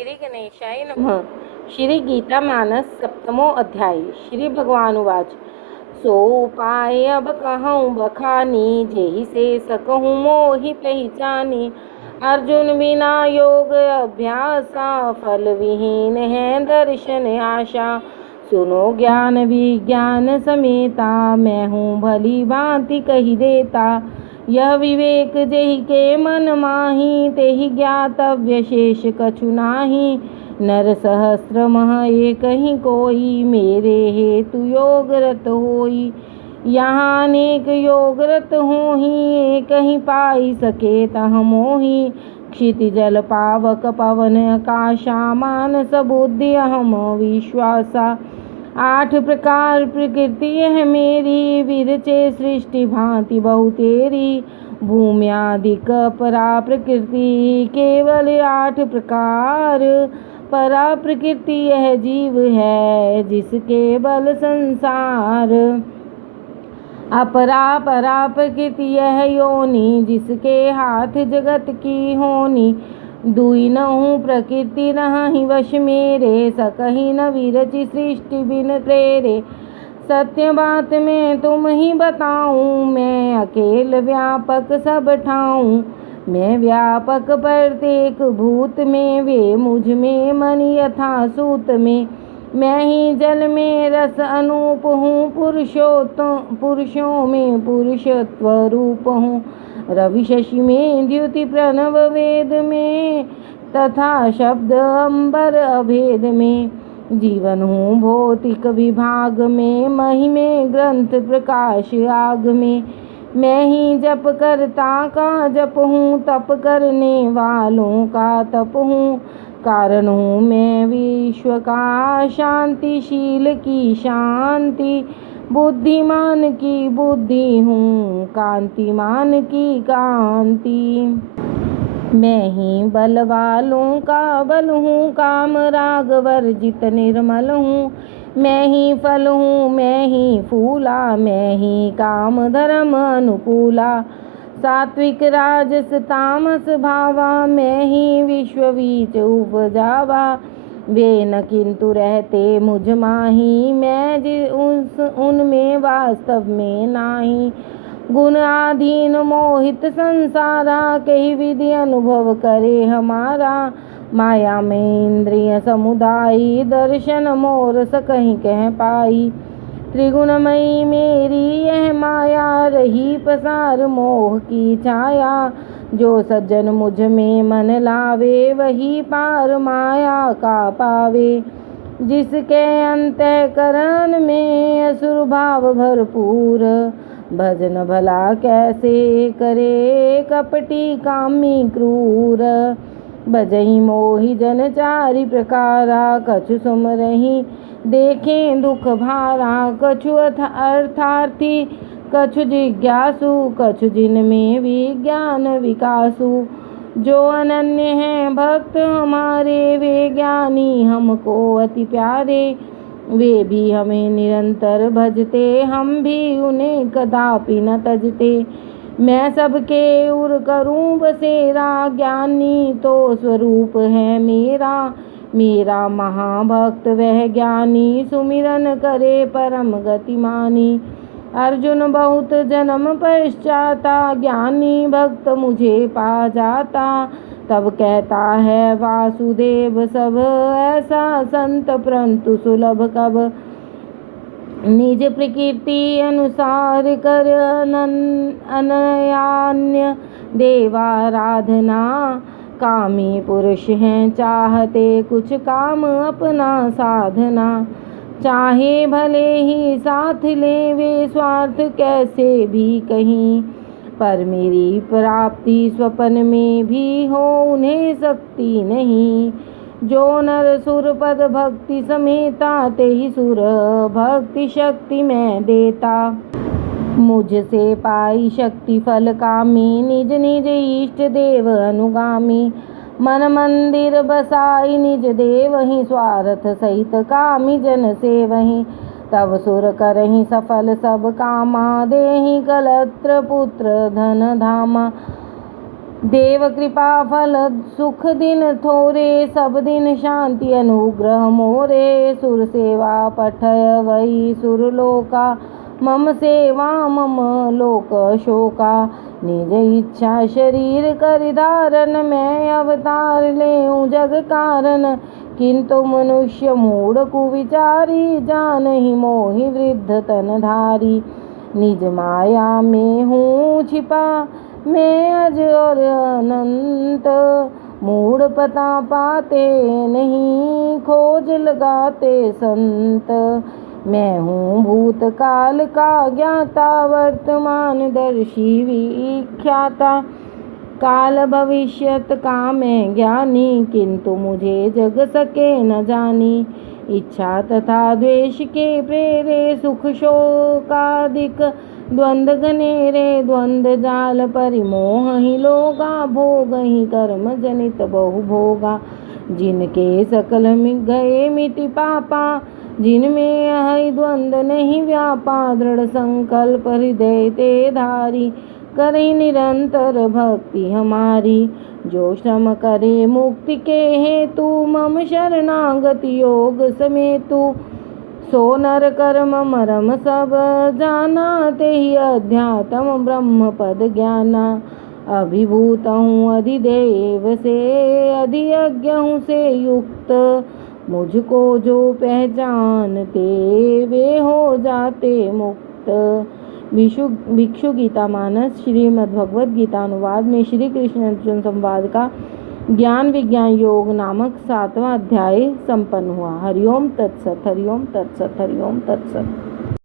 श्री गणेशाय नमः। श्री गीता मानस सप्तमो अध्याय। श्री भगवान उवाच। सो उपाय अब कहूँ बखानी, जेहि से सकहूँ मोहि पहचानी। अर्जुन बिना योग अभ्यासा, फल विहीन है दर्शन आशा। सुनो ज्ञान विज्ञान समेता, मैं हूँ भली भांति कही देता। यह विवेक जेहि के मन माही, तेहि ज्ञातव्य शेष कछु नाही। नर सहस्र मह एक ही कोई, मेरे हेतु योग रत होई। यहाँ अनेक योग रत होही, एक ही पाई सके तह मोही। क्षिति जल पावक पवन आकाशा, मानस बुद्धि अहम विश्वासा। 8 प्रकार प्रकृति है मेरी, विरचे सृष्टि भांति बहु तेरी। भूम्यादिक परा प्रकृति, केवल 8 प्रकार। परा प्रकृति यह जीव है, जिसके बल संसार। अपरा परा प्रकृति यह योनि, जिसके हाथ जगत की होनी। दुई नहु प्रकृति रहि वश मेरे, सकहि न विरचि सृष्टि बिन प्रेरे। सत्य बात मैं तुम ही बताऊं, मैं अकेल व्यापक सब ठाऊं। मैं व्यापक प्रत्येक भूत में, वे मुझ में मन यथा सूत में। मैं ही जल में रस अनूप हूँ, पुरुषों में पुरुषत्व रूप हूँ। रवि शशि में द्युति प्रणव वेद में, तथा शब्द अंबर अभेद में। जीवन हूँ भौतिक विभाग में, महिमे ग्रंथ प्रकाश आग में। मैं ही जप करता का जप हूँ, तप करने वालों का तप हूँ। कारण हूँ मैं विश्व का, शांतिशील की शांति। बुद्धिमान की बुद्धि हूँ, कांतिमान की कांति। मैं ही बल वालों का बल हूँ, काम राग वर्जित निर्मल हूँ। मैं ही फल हूँ, मैं ही फूला, मैं ही काम धर्म अनुकूला। सात्विक राजस तामस भावा, मैं ही विश्व बीच उपजावा। वे न किंतु रहते मुझ माही, मैं उनमें वास्तव में नाही। गुण आधीन मोहित संसारा, कही विधि अनुभव करे हमारा। माया में इंद्रिय समुदायी, दर्शन मोर सकहीं कह पाई। त्रिगुणमयी मेरी यह माया, रही पसार मोह की छाया। जो सज्जन मुझ में मन लावे, वही पार माया का पावे। जिसके अंतःकरण में असुर भाव भरपूर, भजन भला कैसे करे कपटी कामी क्रूर। बजही मोहि जन 4 प्रकारा, कछु सुमरहि देखें दुख भारा। कछु अर्थार्थी, कछु जिज्ञासु, कछु जिनमें विज्ञान विकासु। जो अनन्य हैं भक्त हमारे, वे ज्ञानी हमको अति प्यारे। वे भी हमें निरंतर भजते, हम भी उन्हें कदापि न तजते। मैं सबके उर करूं बसेरा, ज्ञानी तो स्वरूप है मेरा। मेरा महाभक्त वह ज्ञानी, सुमिरन करे परम गतिमानी। अर्जुन बहुत जन्म पश्चाता, ज्ञानी भक्त मुझे पा जाता। तब कहता है वासुदेव सब, ऐसा संत परंतु सुलभ कब। निज प्रकृति अनुसार कर अनन्य देवाराधना। कामी पुरुष हैं चाहते कुछ काम अपना साधना। चाहे भले ही साथ ले वे, स्वार्थ कैसे भी कहीं। पर मेरी प्राप्ति स्वप्न में भी हो, उन्हें शक्ति नहीं। जो नर सुर पद भक्ति समेता, तेहि सुर भक्ति शक्ति मैं देता। मुझसे पाई शक्ति फल कामी, निज निज इष्ट देव अनुगामी। मन मंदिर बसाई निज देव ही, स्वार्थ सहित कामी जन सेवहि। तब सुर करहि सफल सब कामा, देहि कलत्र पुत्र धन धामा। देव कृपा फल सुख दिन थोरे, सब दिन शांति अनुग्रह मोरे। सुर सेवा पठय वही सुरलोका, मम सेवा मम लोक शोका। निज इच्छा शरीर कर धारण, मैं अवतार लेऊं जग कारण। किंतु मनुष्य मूढ़ कुविचारी, जानहि मोहि वृद्ध तन धारी। निज माया में हूँ छिपा, मैं अज और अनंत। मूढ़ पता पाते नहीं, खोज लगाते संत। मैं हूँ भूतकाल का ज्ञाता, वर्तमान दर्शी विख्याता। काल भविष्यत का मैं ज्ञानी, किंतु मुझे जग सके न जानी। इच्छा तथा द्वेष के प्रेरे, सुख शोकादिक द्वंद्व घनेरे। द्वंद्व जाल परिमोह ही लोगा, भोग ही कर्म जनित बहु भोगा। जिनके सकल गए मिटि पापा, जिनमें है द्वंद्व नहीं व्यापा। दृढ़ संकल्प हृदय ते धारी, करे निरंतर भक्ति हमारी। जो श्रम करे मुक्ति के हेतु, मम शरणागति योग समेतु। सो नर कर्म मरम सब जाना, तेहि अध्यात्म ब्रह्म पद ज्ञाना। अभिभूत हूँ अधिदेव से, अधियज्ञ हूँ से युक्त। मुझको जो पहचानते, वे हो जाते मुक्त। भिक्षु गीता मानस श्रीमद् भगवद गीता अनुवाद में श्री कृष्ण अर्जुन संवाद का ज्ञान विज्ञान योग नामक 7वां अध्याय संपन्न हुआ। हरिओम तत्सत, हरिओम तत्सत, हरिओम तत्सत।